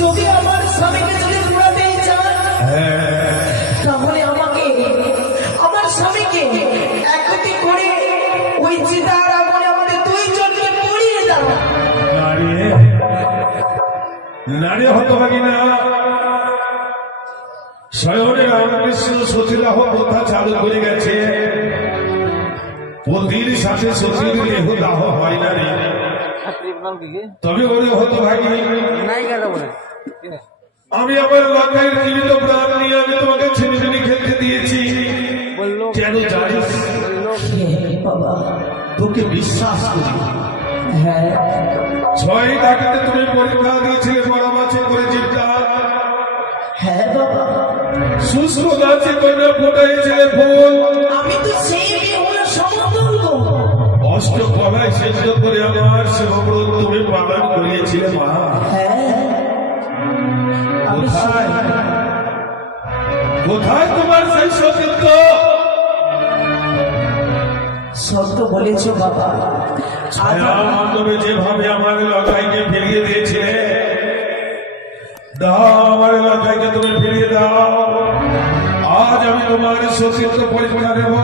যদি আমার স্বামীকে যদি ঘুরাতে চান তাহলে আমাকে আমার স্বামীকে একটি করে ওই চিতার আগুনে আমাদের দুইজনকে পুড়িয়ে দাও। নারী হতভাগী না স্বয়নে রামকৃষ্ণ সতীদাহ প্রথা চালু করে গেছে। পতির সাথে সতীর দেহ দাহ হয় না রে, তবে ওরে হতভাগী আমি আমার এলাকায় জীবিত প্রাণ নিয়ে আমি তোমাকে ছেলে ছেলে খেলতে দিয়েছি। কেন জানিস? তোকে বিশ্বাস করি। ছয় টাকাতে তুমি পরীক্ষা দিয়েছিলে বড় মাছে করে চিন্তা। হ্যাঁ বাবা, শুষ্ক গাছে কন্যা ফোটাইছিলে ফুল। আমি তো সেই বিহুর সমর্থন করব। অষ্ট কলায় সেদ্ধ করে আমার সেবব্রত তুমি পালন করিয়েছিলে মা। কোথায় কোথায় তোমার সেই সতীত্ব? সত্য বলেছ বাবা। মাধ্যমে যেভাবে আমার এলাকাইকে ফিরিয়ে দিয়েছিলে, দাও আমার এলাকাইকে তুমি ফিরিয়ে দাও। আজ আমি তোমার সতীত্ব পরীক্ষা দেব।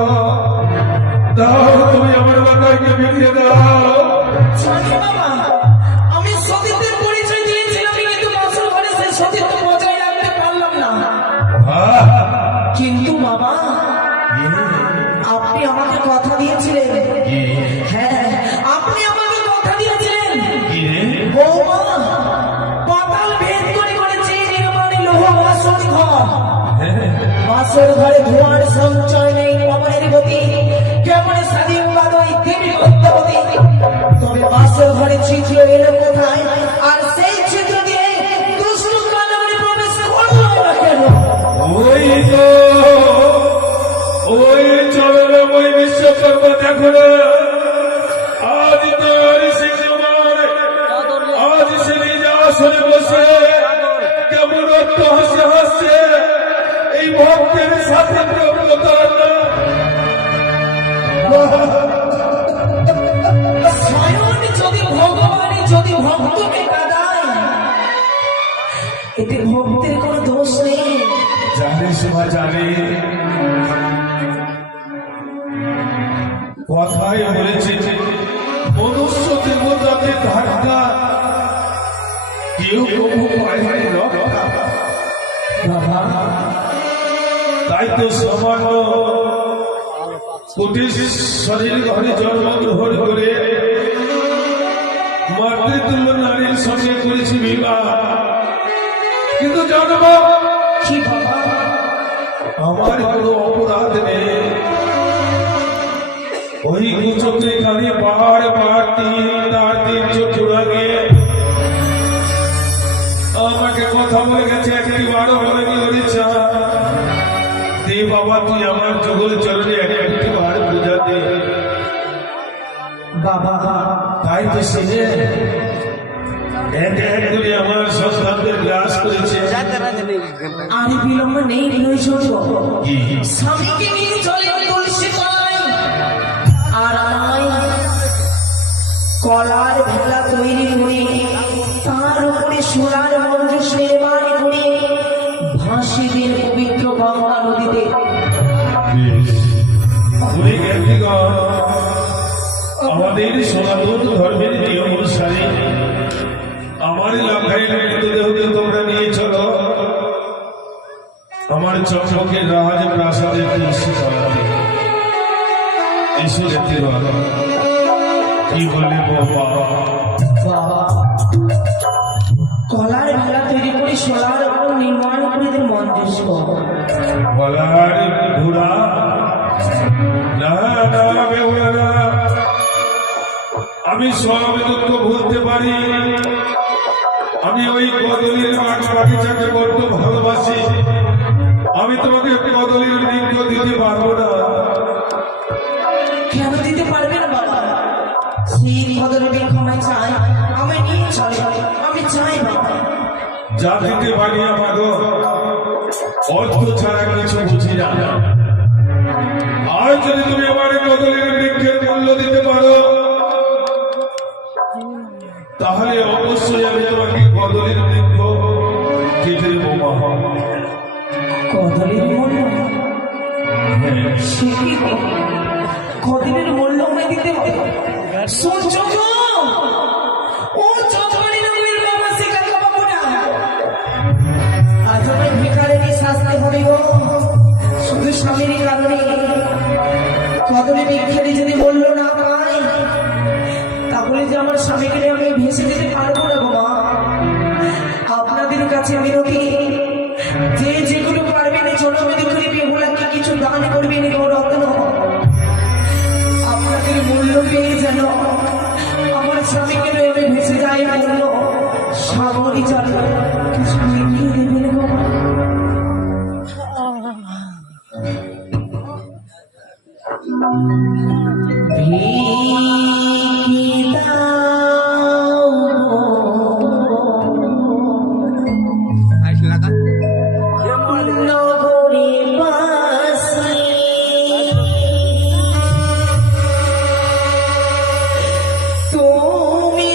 দাও তুমি আমার এলাকাইকে ফিরিয়ে দাও। বাবা, আমি সতীত্বের পরিচয় দিয়েছিলাম, কিন্তু মাসুর ঘরে সেই সতীত্ব বজায় রাখতে পারলাম না। কিন্তু বাবা, আপনি আমাকে কথা দিয়েছিলেন। হ্যাঁ, আপনি আমাকে কথা দিয়েছিলেন বৌমা পাতাল ভেদ করে করেছে নির্মাণী লোহ বাসর ঘর। বাসর ঘরে ধোঁয়ার সঞ্চয় নেই, পবনের গতি কেমন স্বাধীন বাদই দেবী সত্যবতী। তবে বাসর ঘরে ছিদ্র এলো কোথায়? আর সেই ছিদ্র দিয়ে দুষ্ট কাননে প্রবেশ করলো না কেন? ওই তো ওই চরণময় বিশ্বকর্মা দেখো না, আজ তোর সিংহমার আজ সে নিজ আসনে বসে কেমন রক্ত হাসে হাসছে এই ভক্তের সাথে প্রতারণা। স্বয়ং যদি ভগবানই যদি ভক্তকে কাঁদায়, এতে ভক্তের কোনো দোষ সীমা জানে কথাই বলেছে মনুষ্য দেবতাকে ধাক্কা কেউ কবু পায় রক্ষা। বাবা তাই তো সামান্য কোটিশ্বরের ঘরে জন্মগ্রহণ করে মাতৃতুল্য নারীর সঙ্গে করেছি বিবাহ, কিন্তু জন্ম কি বাবা আমার কোনো অপরাধ নেই। ওই কুচকে কানে পাহাড় পাহাড় তিন চোখ লাগিয়ে আমাকে কথা বলে গেছে, একটি বারো বলে করেছা দে বাবা, তুই আমার যুগল চরণে একটি বার পূজা দে। বাবা তাই তো সে এক এক করে আমার সন্তানদের গ্রাস করেছে। আর বিলম্ব নেই নিরৈশর্য স্বামীকে নিয়ে চলে তুলসী পাই আর আমায় কলার ভেলা তৈরি করে তার উপরে সোনার মঞ্জুস নির্মাণ করে ভাসি দিন পবিত্র গঙ্গা নদীতে। আমাদের সনাতন ধর্মের নিয়ম অনুসারে আমার লাখাইয়ের মৃতদেহকে তোমরা নিয়ে চলো আমার চকচকে রাজ প্রাসাদে তুলসী তলাতে। এসে যেতে পারো কি বলে বাবা? বাবা কলার ভেলা তৈরি করে সোনার উপর নির্মাণ করে দিন মঞ্জুস বলার ঘোড়া না না বেহুলা না, আমি সব দুঃখ ভুলতে পারি। আমি ওই কদলীর বাগিচাকে বড্ড ভালোবাসি। আমি তোমাকে কদলীর বৃক্ষ দিতে পারবো না। কেন দিতে পারবে না বাবা? সেই বদলে ক্ষমায় চাই, আমি নিয়ে চলে আমি চাই বাবা। যা দিতে পারি আমার অর্থ ছাড়া কিছু বুঝি না। আর যদি তুমি আমার কদলীর বৃক্ষের মূল্য দিতে পারো তাহলে অবশ্যই আমি তোমাকে কদলীর বৃক্ষ কেটে দেবো মা। কদলের মূল্য সে কি গো? কদলের মূল্য আমায় দিতে হবে? শুনছো গো? ও চৌধুরী নবীর বাবা সে কাকা বাবু না, আজ আমায় ভিখারিনী শাস্তি হবে গো, শুধু স্বামীর কারণে। কদলে ভিখারি যদি মূল্য না পায় তাহলে যে আমার স্বামীকে নিয়ে আমি ভেসে যেতে পারবো না গো মা। আপনাদের কাছে বিনতি, যে যেগুলো পারবেন জনমেদ করে বেহুলাকে কিছু দান করবেন গো রত্ন। আপনাদের মূল্য পেয়ে যেন আমার স্বামীকে নিয়ে আমি ভেসে যাই মূল্য সাগরই চল কিছু মিলিয়ে দেবেন গো। নগরী বাসী তুমি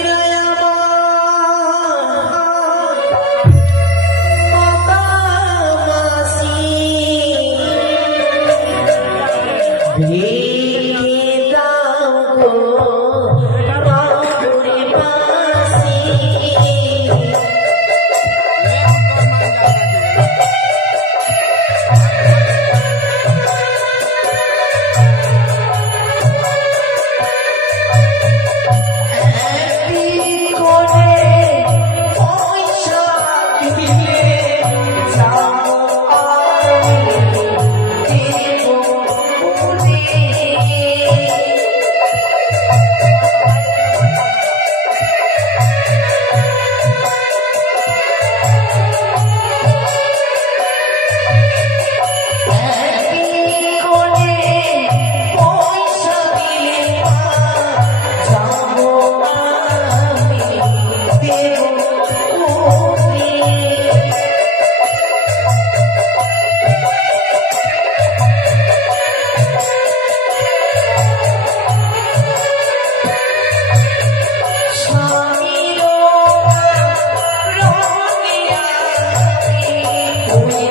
Oh,